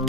My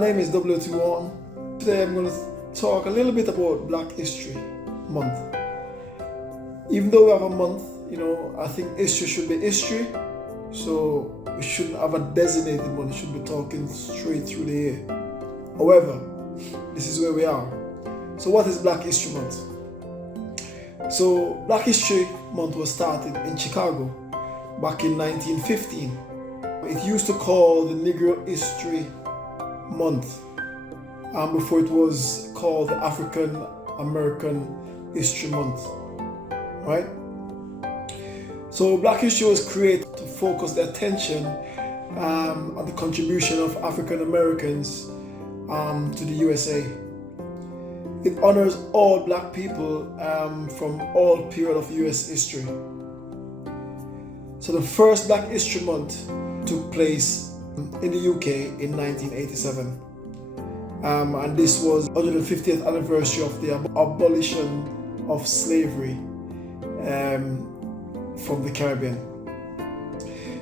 name is WT1. Today I'm going to talk a little bit about Black History Month. Even though we have a month, I think history should be history. So we shouldn't have a designated month. We should be talking straight through the year. However, this is where we are. So what is Black History Month? So Black History Month was started in Chicago back in 1915. It used to call the Negro History Month before it was called the African American History Month, right? So Black History was created to focus the attention on the contribution of African Americans to the USA. It honors all Black people from all period of US history. So the first Black History Month took place in the UK in 1987, and this was 150th anniversary of the abolition of slavery from the Caribbean.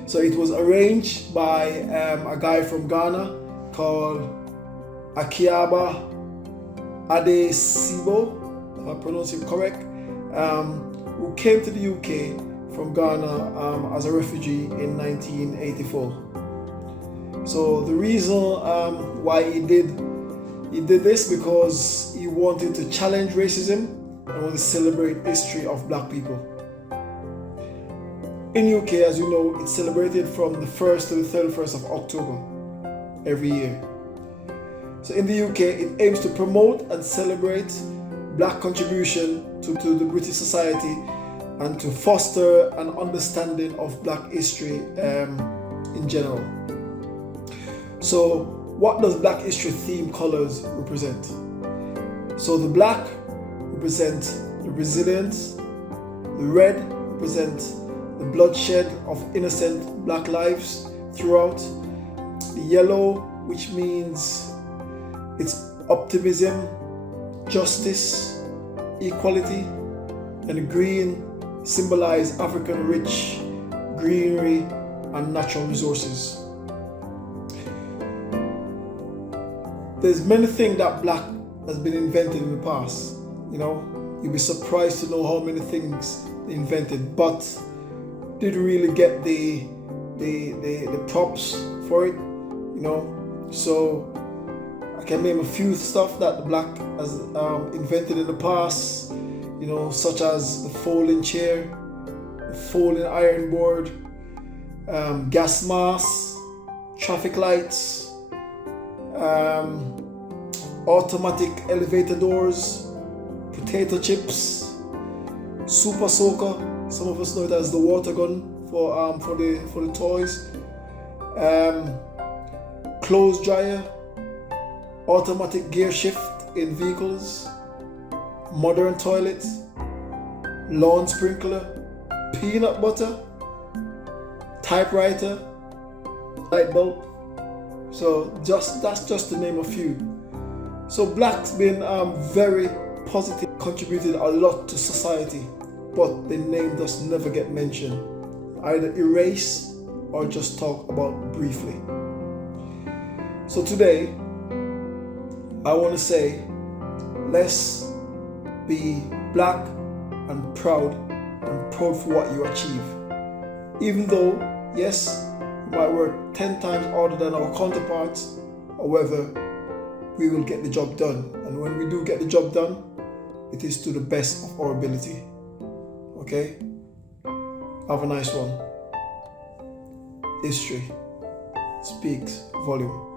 So it was arranged by a guy from Ghana called Akiaba Adesibo, if I pronounce it correct, who came to the UK from Ghana as a refugee in 1984. So the reason why he did this because he wanted to challenge racism and wanted to celebrate history of Black people. In UK, as you know, it's celebrated from the 1st to the 31st of October every year. So in the UK, it aims to promote and celebrate Black contribution to the British society and to foster an understanding of Black history in general. So what does Black History theme colors represent? So the black represents the resilience, the red represents the bloodshed of innocent Black lives throughout, the yellow, which means it's optimism, justice, equality, and the green symbolize African rich greenery and natural resources. There's many things that Black has been invented in the past. You'll be surprised to know how many things they invented, but didn't really get the props for it. So I can name a few stuff that the Black has invented in the past. Such as the folding chair, the folding iron board, gas masks, traffic lights, automatic elevator doors, potato chips, super soaker. Some of us know it as the water gun for the toys. Clothes dryer, automatic gear shift in vehicles, modern toilet, lawn sprinkler, peanut butter, typewriter, light bulb. So that's just to name a few. So Black's been very positive, contributed a lot to society, but the name does never get mentioned, either erased or just talked about briefly. So today, I want to say, let's be Black and proud for what you achieve. Even though, yes, we might work 10 times harder than our counterparts, however, we will get the job done. And when we do get the job done, it is to the best of our ability. Okay? Have a nice one. History speaks volume.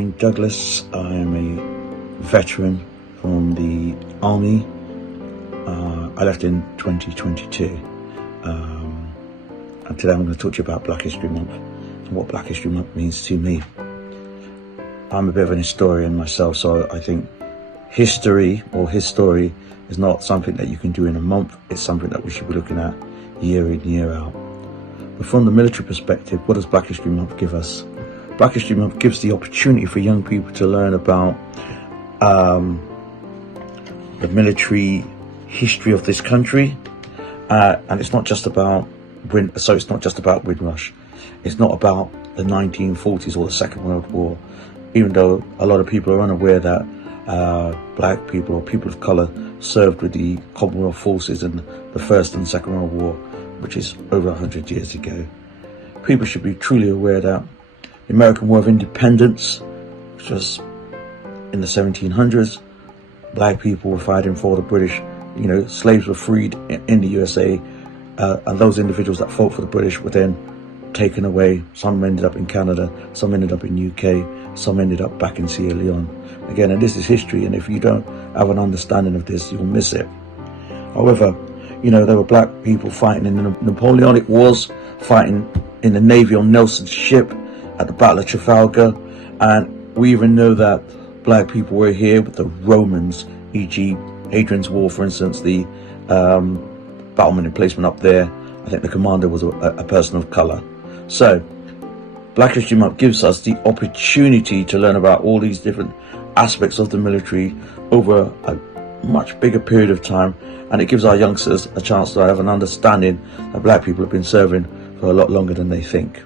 Wayne Douglas. I am a veteran from the Army. I left in 2022. And today I'm going to talk to you about Black History Month and what Black History Month means to me. I'm a bit of an historian myself, so I think history or his story is not something that you can do in a month. It's something that we should be looking at year in, year out. But from the military perspective, what does Black History Month give us? Black History Month gives the opportunity for young people to learn about the military history of this country, and it's not just about Windrush. It's not about the 1940s or the Second World War, even though a lot of people are unaware that black people or people of colour served with the Commonwealth forces in the First and Second World War, which is over 100 years ago. People should be truly aware that the American War of Independence, which was in the 1700s, black people were fighting for the British. You know, slaves were freed in the USA, and those individuals that fought for the British were then taken away. Some ended up in Canada, some ended up in UK, some ended up back in Sierra Leone. Again, and this is history, and if you don't have an understanding of this, you'll miss it. However, you know, there were black people fighting in the Napoleonic Wars, fighting in the Navy on Nelson's ship at the Battle of Trafalgar, and we even know that black people were here with the Romans, e.g. Hadrian's Wall, for instance, the battlement emplacement up there. I think the commander was a person of colour. So Black History Month gives us the opportunity to learn about all these different aspects of the military over a much bigger period of time, and it gives our youngsters a chance to have an understanding that black people have been serving for a lot longer than they think.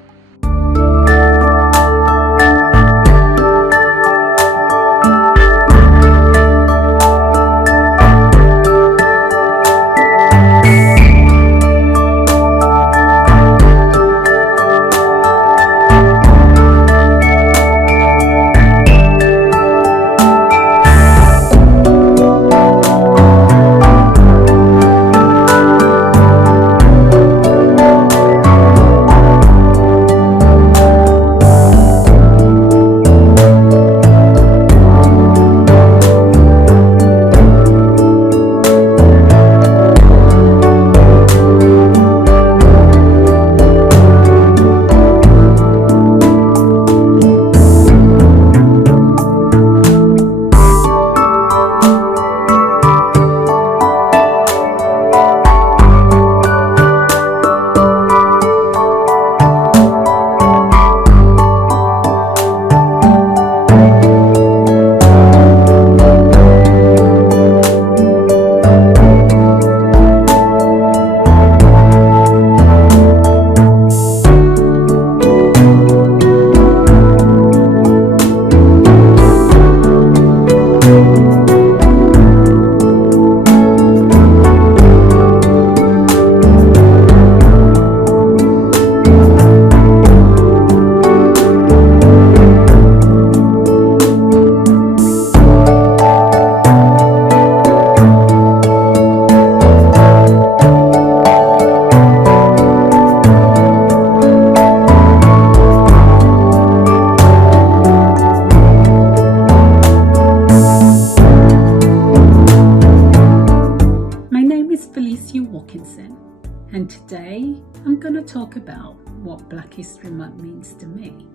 And today I'm going to talk about what Black History Month means to me.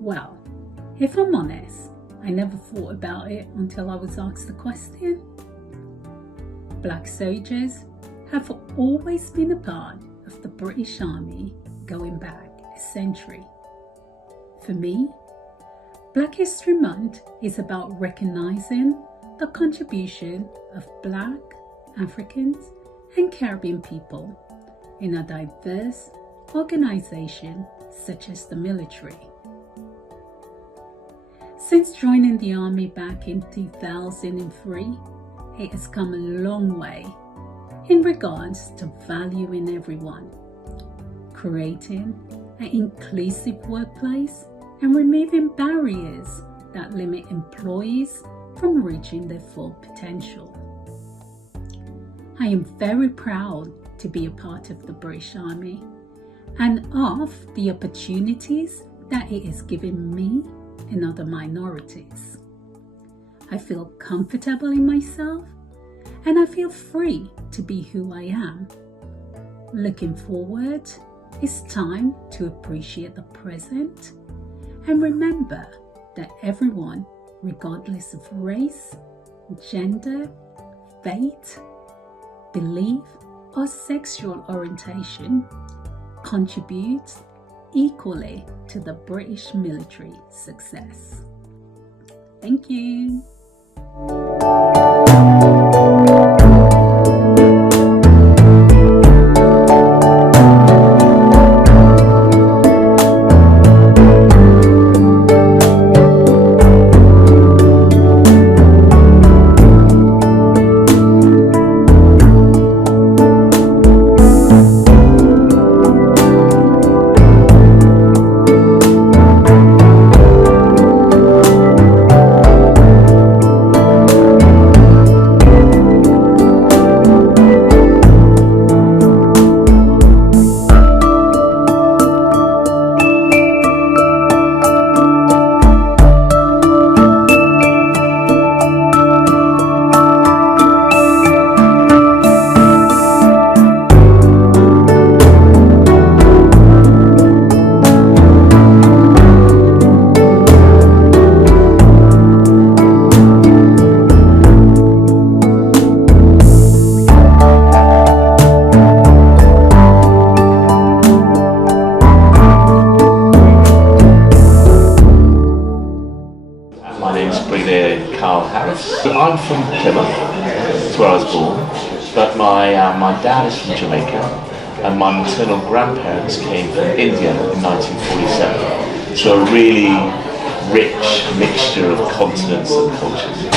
Well, if I'm honest, I never thought about it until I was asked the question. Black soldiers have always been a part of the British Army going back a century. For me, Black History Month is about recognising the contribution of Black, Africans and Caribbean people in a diverse organisation such as the military. Since joining the Army back in 2003, it has come a long way in regards to valuing everyone, creating an inclusive workplace and removing barriers that limit employees from reaching their full potential. I am very proud to be a part of the British Army and of the opportunities that it has given me and other minorities. I feel comfortable in myself, and I feel free to be who I am. Looking forward, it's time to appreciate the present and remember that everyone, regardless of race, gender, faith, belief, or sexual orientation, contributes equally to the British military success. Thank you. I'm from Plymouth, that's where I was born, but my dad is from Jamaica and my maternal grandparents came from India in 1947. So a really rich mixture of continents and cultures.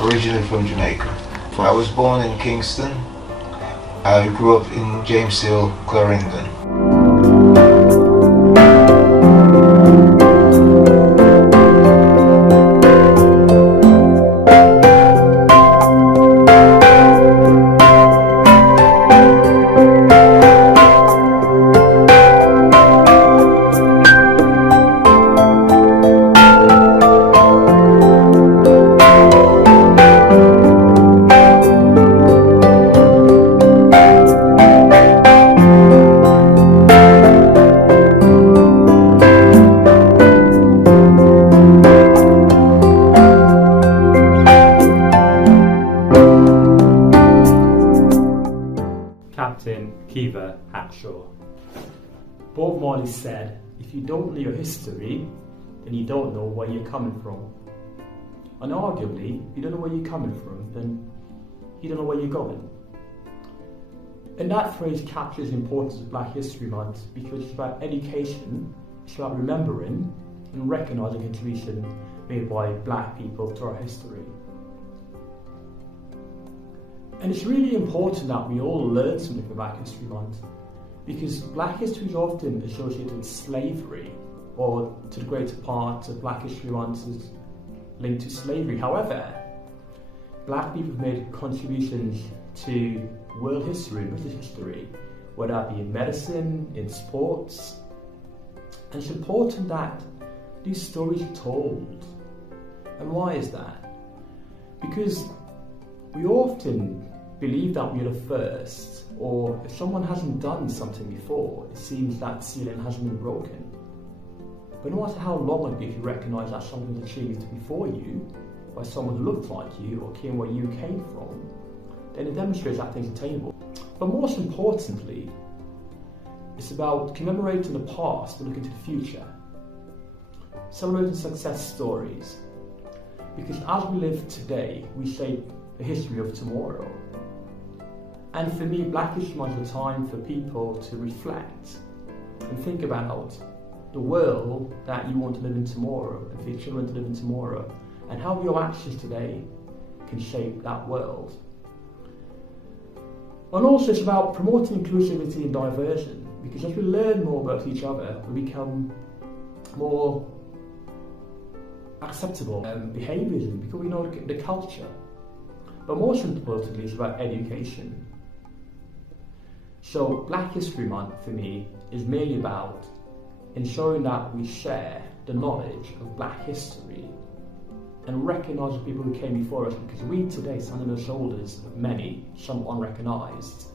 Originally from Jamaica. I was born in Kingston. I grew up in Jameshill, Clarendon. Bob Marley said, if you don't know your history, then you don't know where you're coming from. And arguably, if you don't know where you're coming from, then you don't know where you're going. And that phrase captures the importance of Black History Month because it's about education, it's about remembering and recognising contribution made by Black people to our history. And it's really important that we all learn something from Black History Month, because Black history is often associated with slavery, or to the greater part of Black History Month is linked to slavery. However, Black people have made contributions to world history, British history, whether that be in medicine, in sports, and it's important that these stories are told. And why is that? Because we often believe that we are the first, or if someone hasn't done something before, it seems that ceiling hasn't been broken. But no matter how long ago, if you recognise that something was achieved before you, by someone who looked like you or came where you came from, then it demonstrates that things are attainable. But most importantly, it's about commemorating the past but looking to the future. Celebrating success stories. Because as we live today, we shape the history of tomorrow. And for me, Black History Month is a time for people to reflect and think about the world that you want to live in tomorrow, and for your children to live in tomorrow, and how your actions today can shape that world. And also it's about promoting inclusivity and diversion, because as we learn more about each other, we become more acceptable behaviours, because we know the culture. But most importantly, it's about education. So Black History Month for me is mainly about ensuring that we share the knowledge of Black history and recognise the people who came before us, because we today stand on the shoulders of many, some unrecognised.